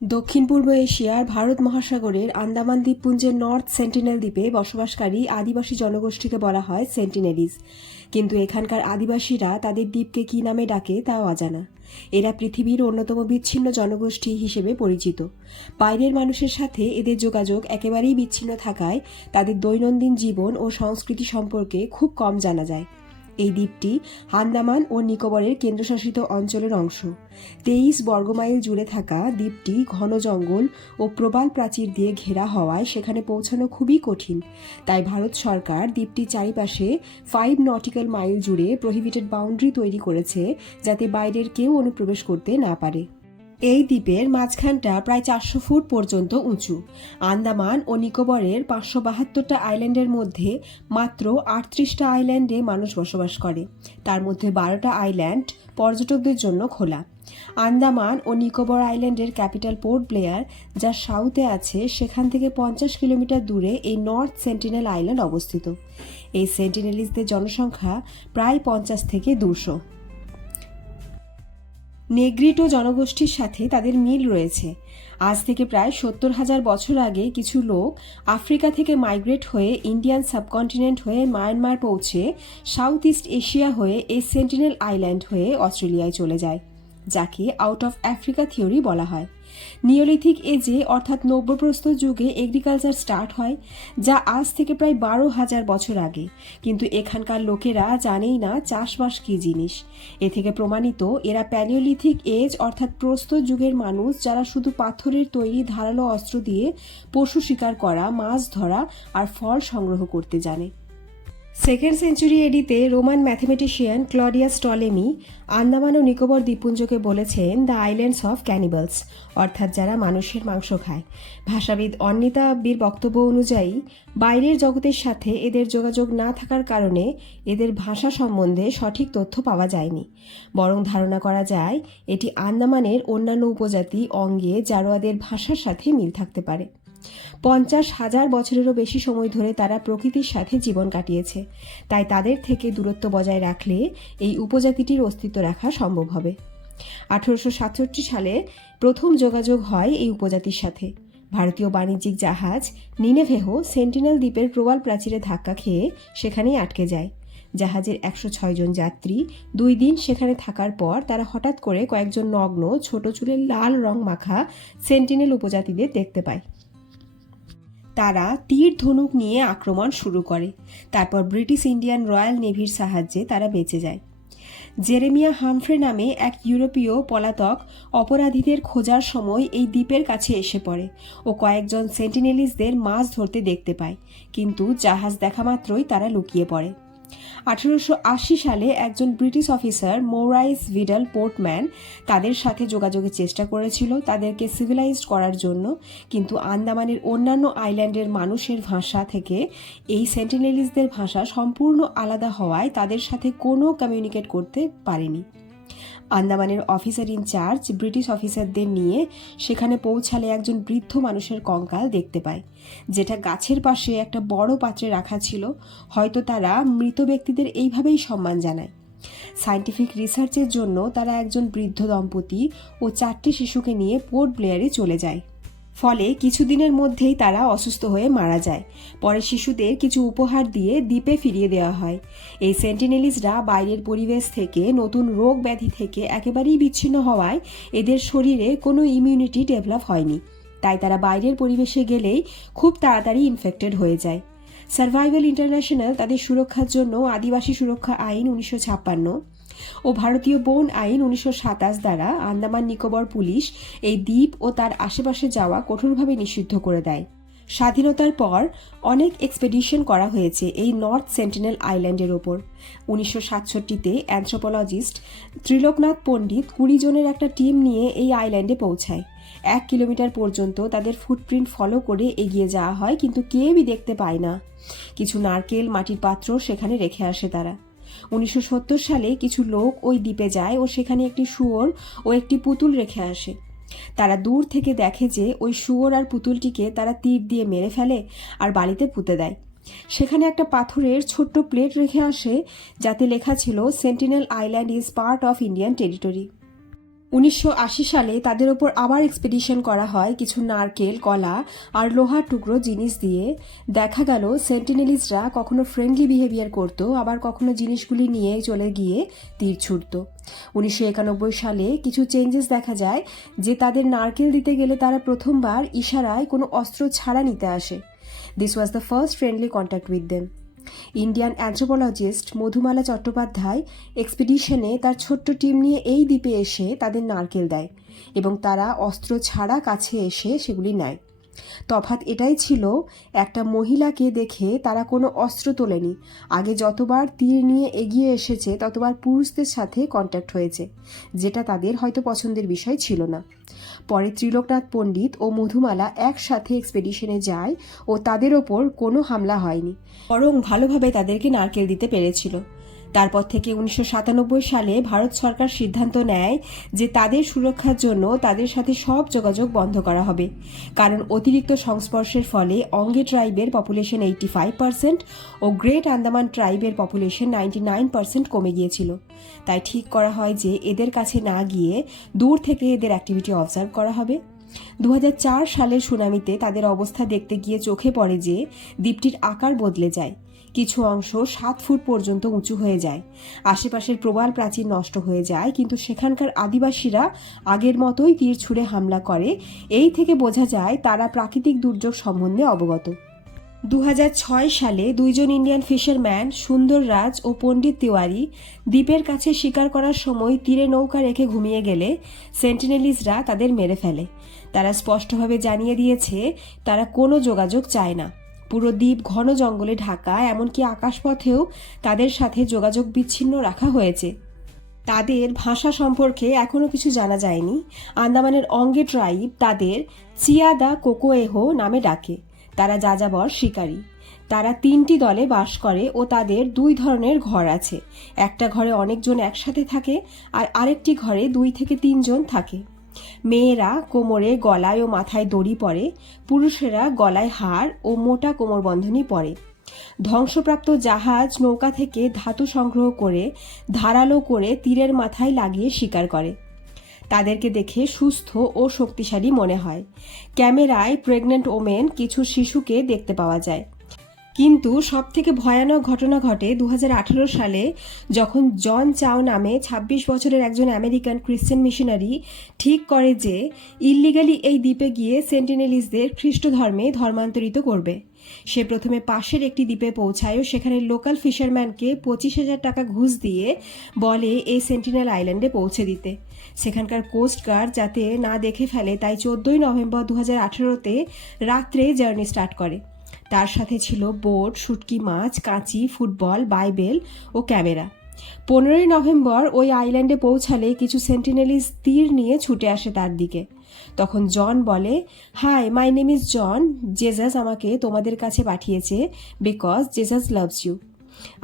দক্ষিণ পূর্ব এশিয়ার ভারত মহাসাগরের আন্দামান দ্বীপপুঞ্জের নর্থ সেন্টিনেল দ্বীপে বসবাসকারী আদিবাসী জনগোষ্ঠীকে বলা হয় সেন্টিনেলিজ। কিন্তু এখানকার আদিবাসীরা তাদের দ্বীপকে কী নামে ডাকে তাও অজানা। এরা পৃথিবীর অন্যতম বিচ্ছিন্ন জনগোষ্ঠী হিসেবে পরিচিত। বাইরের মানুষের সাথে এদের যোগাযোগ একেবারেই বিচ্ছিন্ন থাকায় তাদের দৈনন্দিন জীবন ও সংস্কৃতি সম্পর্কে খুব কম জানা যায়। এই দ্বীপটি আন্দামান ও নিকোবরের কেন্দ্রশাসিত অঞ্চলের অংশ। 23 বর্গমাইল জুড়ে থাকা দ্বীপটি ঘন জঙ্গল ও প্রবাল প্রাচীর দিয়ে ঘেরা হওয়ায় সেখানে পৌঁছানো খুবই কঠিন। তাই ভারত সরকার দ্বীপটির চারিপাশে 5 নটিক্যাল মাইল জুড়ে প্রহিবিটেড বাউন্ডারি তৈরি করেছে, যাতে বাইরের কেউ অনুপ্রবেশ করতে না পারে। এই দ্বীপের মাঝখানটা প্রায় 400 ফুট পর্যন্ত উঁচু। আন্দামান ও নিকোবরের 572টা আইল্যান্ডের মধ্যে মাত্র 38টা আইল্যান্ডে মানুষ বসবাস করে। তার মধ্যে 12টা আইল্যান্ড পর্যটকদের জন্য খোলা। আন্দামান ও নিকোবর আইল্যান্ডের ক্যাপিটাল পোর্ট ব্লেয়ার, যা সাউথে আছে, সেখান থেকে 50 কিলোমিটার দূরে এই নর্থ সেন্টিনেল আইল্যান্ড অবস্থিত। এই সেন্টিনেলিসদের জনসংখ্যা প্রায় 50 থেকে 200। নেগ্রিটো জনগোষ্ঠীর সাথে তাদের মিল রয়েছে। আজ থেকে প্রায় 70,000 বছর আগে কিছু লোক আফ্রিকা থেকে মাইগ্রেট হয়ে ইন্ডিয়ান সাবকন্টিনেন্ট হয়ে মায়ানমার পৌঁছে সাউথ ইস্ট এশিয়া হয়ে এই সেন্টিনেল আইল্যান্ড হয়ে অস্ট্রেলিয়ায় চলে যায়, যাকে আউট অফ আফ্রিকা থিওরি বলা হয়। নিওলিথিক এজে অর্থাৎ নব্যপ্রস্তর যুগে এগ্রিকালচার স্টার্ট হয়, যা আজ থেকে প্রায় 12,000 বছর আগে। কিন্তু এখানকার লোকেরা জানেই না চাষবাস কী জিনিস। এ থেকে প্রমাণিত এরা প্যালিওলিথিক এজ অর্থাৎ প্রস্তর যুগের মানুষ, যারা শুধু পাথরের তৈরি ধারালো অস্ত্র দিয়ে পশু শিকার করা, মাছ ধরা আর ফল সংগ্রহ করতে জানে। 2nd সেঞ্চুরি এডিতে Roman mathematician Claudius Ptolemy Andaman ও নিকোবর দ্বীপপুঞ্জকে বলেছেন দ্য আইল্যান্ডস অফ ক্যানিবালস, অর্থাৎ যারা মানুষের মাংস খায়। ভাষাবিদ অন্নিতা আব্বির বক্তব্য অনুযায়ী বাইরের জগতের সাথে এদের যোগাযোগ না থাকার কারণে এদের ভাষা সম্বন্ধে সঠিক তথ্য পাওয়া যায়নি। বরং ধারণা করা যায় এটি আন্দামানের অন্যান্য উপজাতি অঙ্গে জারোয়াদের ভাষার সাথে মিল থাকতে পারে। 50,000 বছরেরও বেশি সময় ধরে তারা প্রকৃতির সাথে জীবন কাটিয়েছে, তাই তাদের থেকে দূরত্ব বজায় রাখলে এই উপজাতিটির অস্তিত্ব রাখা সম্ভব হবে। 1867 সালে প্রথম যোগাযোগ হয় এই উপজাতির সাথে। ভারতীয় বাণিজ্যিক জাহাজ নিনেভেহ সেন্টিনেল দ্বীপের প্রবাল প্রাচীরে ধাক্কা খেয়ে সেখানেই আটকে যায়। জাহাজের 106 জন যাত্রী 2 দিন সেখানে থাকার পর তারা হঠাৎ করে কয়েকজন নগ্ন ছোট চুলের লাল রং মাখা সেন্টিনেল উপজাতিদের দেখতে পায়। তারা তীর ধনুক নিয়ে আক্রমণ শুরু করে। তারপর ব্রিটিশ ইন্ডিয়ান রয়্যাল নেভির সাহায্যে তারা বেঁচে যায়। জেরেমিয়া হামফ্রে নামে এক ইউরোপীয় পলাতক অপরাধীদের খোঁজার সময় এই দ্বীপের কাছে এসে পড়ে ও কয়েকজন সেন্টিনেলিসদের মাছ ধরতে দেখতে পায়, কিন্তু জাহাজ দেখা মাত্রই তারা লুকিয়ে পড়ে। 1880 সালে একজন ব্রিটিশ অফিসার মোরাইস ভিডাল পোর্টম্যান তাদের সাথে যোগাযোগের চেষ্টা করেছিল তাদেরকে সিভিলাইজড করার জন্য, কিন্তু আন্দামানের অন্যান্য আইল্যান্ডের মানুষের ভাষা থেকে এই সেন্টিনেলিসদের ভাষা সম্পূর্ণ আলাদা হওয়ায় তাদের সাথে কোনো কমিউনিকেট করতে পারেনি। আন্দামানের অফিসার ইনচার্জ ব্রিটিশ অফিসারদের নিয়ে সেখানে পৌঁছালে একজন বৃদ্ধ মানুষের কঙ্কাল দেখতে পায়, যেটা গাছের পাশে একটা বড় পাত্রে রাখা ছিল। হয়তো তারা মৃত ব্যক্তিদের এইভাবেই সম্মান জানায়। সায়েন্টিফিক রিসার্চের জন্য তারা একজন বৃদ্ধ দম্পতি ও 4টি শিশুকে নিয়ে পোর্ট ব্লেয়ারে চলে যায়। ফলে কিছুদিনের মধ্যেই তারা অসুস্থ হয়ে মারা যায়। পরে শিশুদের কিছু উপহার দিয়ে দ্বীপে ফিরিয়ে দেওয়া হয়। এই সেন্টিনেলিসরা বাইরের পরিবেশ থেকে, নতুন রোগ ব্যাধি থেকে একেবারেই বিচ্ছিন্ন হওয়ায় এদের শরীরে কোনো ইমিউনিটি ডেভেলপ হয়নি, তাই তারা বাইরের পরিবেশে গেলেই খুব তাড়াতাড়ি ইনফেক্টেড হয়ে যায়। সার্ভাইভাল ইন্টারন্যাশনাল তাদের সুরক্ষার জন্য আদিবাসী সুরক্ষা আইন 1956 ও ভারতীয় বন আইন 1927 দ্বারা আন্দামান নিকোবর পুলিশ এই দ্বীপ ও তার আশেপাশে যাওয়া কঠোরভাবে নিষিদ্ধ করে দেয়। স্বাধীনতার পর অনেক এক্সপেডিশন করা হয়েছে এই নর্থ সেন্টিনেল আইল্যান্ডের ওপর। 1967-তে অ্যানথ্রোপোলজিস্ট ত্রিলোকনাথ পণ্ডিত 20 জনের একটা টিম নিয়ে এই আইল্যান্ডে পৌঁছায়। 1 কিলোমিটার পর্যন্ত তাদের ফুটপ্রিন্ট ফলো করে এগিয়ে যাওয়া হয়, কিন্তু কেউই দেখতে পায় না। কিছু নারকেল, মাটির পাত্র সেখানে রেখে আসে তারা। 1970 সালে কিছু লোক ওই দ্বীপে যায় ও সেখানে একটি শুয়োর ও একটি পুতুল রেখে আসে। তারা দূর থেকে দেখে যে ওই শুয়োর আর পুতুলটিকে তারা তীর দিয়ে মেরে ফেলে আর বালিতে পুঁতে দেয়। সেখানে একটা পাথরের ছোট্ট প্লেট রেখে আসে, যাতে লেখা ছিল sentinel island is part of Indian territory. 1980 সালে তাদের ওপর আবার এক্সপেডিশন করা হয় কিছু নারকেল, কলা আর লোহার টুকরো জিনিস দিয়ে। দেখা গেল সেন্টিনেলিজরা কখনো ফ্রেন্ডলি বিহেভিয়ার করতো, আবার কখনো জিনিসগুলি নিয়ে চলে গিয়ে তীর ছুটত। 1991 সালে কিছু চেঞ্জেস দেখা যায় যে তাদের নারকেল দিতে গেলে তারা প্রথমবার ইশারায় কোনো অস্ত্র ছাড়া নিতে আসে। This was the first friendly contact with them. Indian anthropologist Madhumala Chattopadhyay এক্সপিডিশনে তার ছোট্ট টিম নিয়ে এই দ্বীপে এসে তাদের নারকেল দেয় এবং তারা অস্ত্র ছাড়া কাছে এসে সেগুলি নেয়। তফাৎ এটাই ছিল, একটা মহিলাকে দেখে তারা কোনো অস্ত্র তোলেনি। আগে যতবার তীর নিয়ে এগিয়ে এসেছে ততবার পুরুষদের সাথে কন্ট্যাক্ট হয়েছে, যেটা তাদের হয়তো পছন্দের বিষয় ছিল না। পরে ত্রিলোকনাথ পণ্ডিত ও মধুমালা একসাথে এক্সপেডিশনে যায় ও তাদের ওপর কোনো হামলা হয়নি, বরং ভালোভাবে তাদেরকে নারকেল দিতে পেরেছিল। তারপর থেকে 1997 সালে ভারত সরকার সিদ্ধান্ত নেয় যে তাদের সুরক্ষার জন্য তাদের সাথে সব যোগাযোগ বন্ধ করা হবে, কারণ অতিরিক্ত সংস্পর্শের ফলে অঙ্গে ট্রাইবের পপুলেশন 85% ও গ্রেট আন্দামান ট্রাইবের পপুলেশন 99% কমে গিয়েছিল। তাই ঠিক করা হয় যে এদের কাছে না গিয়ে দূর থেকে এদের অ্যাক্টিভিটি অবজার্ভ করা হবে। 2004 সালের সুনামিতে তাদের অবস্থা দেখতে গিয়ে চোখে পড়ে যে দ্বীপটির আকার বদলে যায়। কিছু অংশ 7 ফুট পর্যন্ত উঁচু হয়ে যায়, আশেপাশের প্রবাল প্রাচীর নষ্ট হয়ে যায়, কিন্তু সেখানকার আদিবাসীরা আগের মতোই তীর ছুঁড়ে হামলা করে। এই থেকে বোঝা যায় তারা প্রাকৃতিক দুর্যোগ সম্বন্ধে অবগত। 2006 সালে দুইজন ইন্ডিয়ান ফিশারম্যান সুন্দর রাজ ও পণ্ডিত তিওয়ারি দ্বীপের কাছে শিকার করার সময় তীরে নৌকা রেখে ঘুমিয়ে গেলে সেন্টিনেলিজরা তাদের মেরে ফেলে। তারা স্পষ্টভাবে জানিয়ে দিয়েছে তারা কোনো যোগাযোগ চায় না। পুরো দ্বীপ ঘন জঙ্গলে ঢাকা, এমনকি আকাশপথেও তাদের সাথে যোগাযোগ বিচ্ছিন্ন রাখা হয়েছে। তাদের ভাষা সম্পর্কে এখনও কিছু জানা যায়নি। আন্দামানের অঙ্গে ট্রাইব তাদের চিয়াদা কোকোয়েহো নামে ডাকে। তারা যাযাবর শিকারী। তারা 3টি দলে বাস করে ও তাদের 2 ধরনের ঘর আছে। একটা ঘরে অনেকজন একসাথে থাকে আর আরেকটি ঘরে 2 থেকে 3 জন থাকে। মেয়েরা কোমরে, গলায় ও মাথায় দড়ি পরে, পুরুষেরা গলায় হার ও মোটা কোমরবন্ধনী পরে। ধ্বংসপ্রাপ্ত জাহাজ নৌকা থেকে ধাতু সংগ্রহ করে ধারালো করে তীরের মাথায় লাগিয়ে শিকার করে। তাদেরকে দেখে সুস্থ ও শক্তিশালী মনে হয়। ক্যামেরায় প্রেগন্যান্ট ওমেন, কিছু শিশুকে দেখতে পাওয়া যায়। কিন্তু সবথেকে ভয়ানক ঘটনা ঘটে 2018 সালে, যখন জন চাও নামে 26 বছরের একজন আমেরিকান ক্রিশ্চিয়ান মিশনারি ঠিক করে যে ইল্লিগালি এই দ্বীপে গিয়ে সেন্টিনেলিজদের খ্রিস্ট ধর্মে ধর্মান্তরিত করবে। সে প্রথমে পাশের একটি দ্বীপে পৌঁছায় ও সেখানে লোকাল ফিশারম্যানকে 25,000 টাকা ঘুষ দিয়ে বলে এই সেন্টিনেল আইল্যান্ডে পৌঁছে দিতে। সেখানকার কোস্ট গার্ড যাতে না দেখে ফেলে, তাই 14 নভেম্বর 2018-তে রাত্রে জার্নি স্টার্ট করে। তার সাথে ছিল বোট, শুটকি মাছ, কাঁচি, ফুটবল, বাইবেল ও ক্যামেরা। 15 নভেম্বর ওই আইল্যান্ডে পৌঁছালে কিছু সেন্টিনেলিজ তীর নিয়ে ছুটে আসে তার দিকে। তখন জন বলে, hi, my name is John, Jesus আমাকে তোমাদের কাছে পাঠিয়েছে বিকজ জেসাস লাভস ইউ।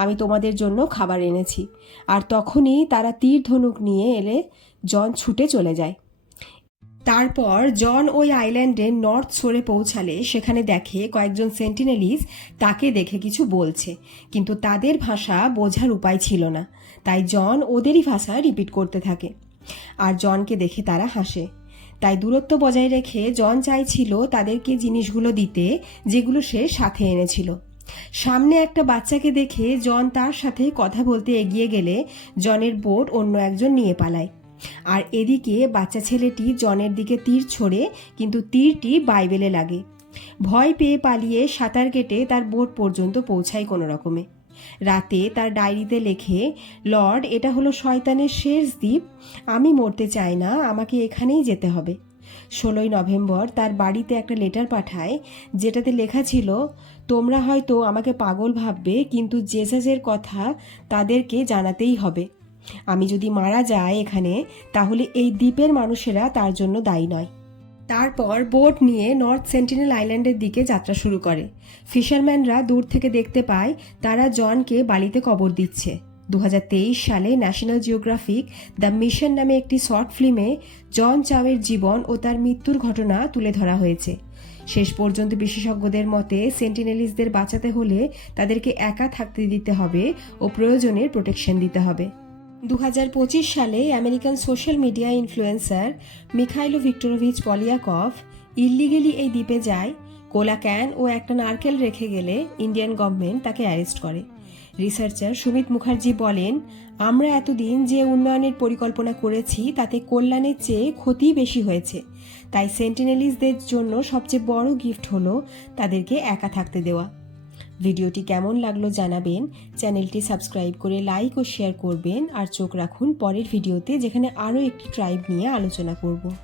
আমি তোমাদের জন্য খাবার এনেছি। আর তখনই তারা তীর ধনুক নিয়ে এলে জন ছুটে চলে যায়। তারপর জন ওই আইল্যান্ডে নর্থ শোরে পৌঁছালে সেখানে দেখে কয়েকজন সেন্টিনেলিজ তাকে দেখে কিছু বলছে, কিন্তু তাদের ভাষা বোঝার উপায় ছিল না। তাই জন ওদেরই ভাষা রিপিট করতে থাকে আর জনকে দেখে তারা হাসে। তাই দূরত্ব বজায় রেখে জন চাইছিল তাদেরকে জিনিসগুলো দিতে যেগুলো সে সাথে এনেছিল। সামনে একটা বাচ্চাকে দেখে জন তার সাথে কথা বলতে এগিয়ে গেলে জনের বোট অন্য একজন নিয়ে পালায়। আর এদিকে বাচ্চা ছেলেটি জনের দিকে তীর ছোড়ে, কিন্তু তীরটি বাইবেলে লাগে। ভয় পেয়ে পালিয়ে সাঁতার কেটে তার বোট পর্যন্ত পৌঁছায় কোনো রকমে। রাতে তার ডায়েরিতে লেখে, লর্ড, এটা হলো শয়তানের শেষ দ্বীপ, আমি মরতে চাই না, আমাকে এখানেই যেতে হবে। 16 নভেম্বর তার বাড়িতে একটা লেটার পাঠায়, যেটাতে লেখা ছিল, তোমরা হয়তো আমাকে পাগল ভাববে, কিন্তু জেসাসের কথা তাদেরকে জানাতেই হবে। আমি যদি মারা যাই এখানে, তাহলে এই দ্বীপের মানুষেরা তার জন্য দায়ী নয়। তারপর বোট নিয়ে নর্থ সেন্টিনেল আইল্যান্ডের দিকে যাত্রা শুরু করে। ফিশারম্যানরা দূর থেকে দেখতে পায় তারা জনকে বালিতে কবর দিচ্ছে। 2023 সালে ন্যাশনাল জিওগ্রাফিক দ্য মিশন নামে একটি শর্ট ফিল্মে জন চাওয়ের জীবন ও তার মৃত্যুর ঘটনা তুলে ধরা হয়েছে। শেষ পর্যন্ত বিশেষজ্ঞদের মতে সেন্টিনেলিজদের বাঁচাতে হলে তাদেরকে একা থাকতে দিতে হবে ও প্রয়োজনের প্রোটেকশন দিতে হবে। 2025 সালে American social media influencer Mikhailo Viktorovich Polyakov illegally এই দ্বীপে যায়। কোলা ক্যান ও একটা নারকেল রেখে গেলে ইন্ডিয়ান গভর্নমেন্ট তাকে অ্যারেস্ট করে। রিসার্চার সুমিত মুখার্জি বলেন, আমরা এতদিন যে উন্নয়নের পরিকল্পনা করেছি তাতে কল্যাণের চেয়ে ক্ষতি বেশি হয়েছে। তাই সেন্টিনেলিজদের জন্য সবচেয়ে বড় গিফট হলো তাদেরকে একা থাকতে দেওয়া। ভিডিওটি কেমন লাগলো জানাবেন, চ্যানেলটি সাবস্ক্রাইব করে লাইক ও শেয়ার করবেন, আর চোখ রাখুন পরের ভিডিওতে, যেখানে আরও একটি ট্রাইব নিয়ে আলোচনা করব।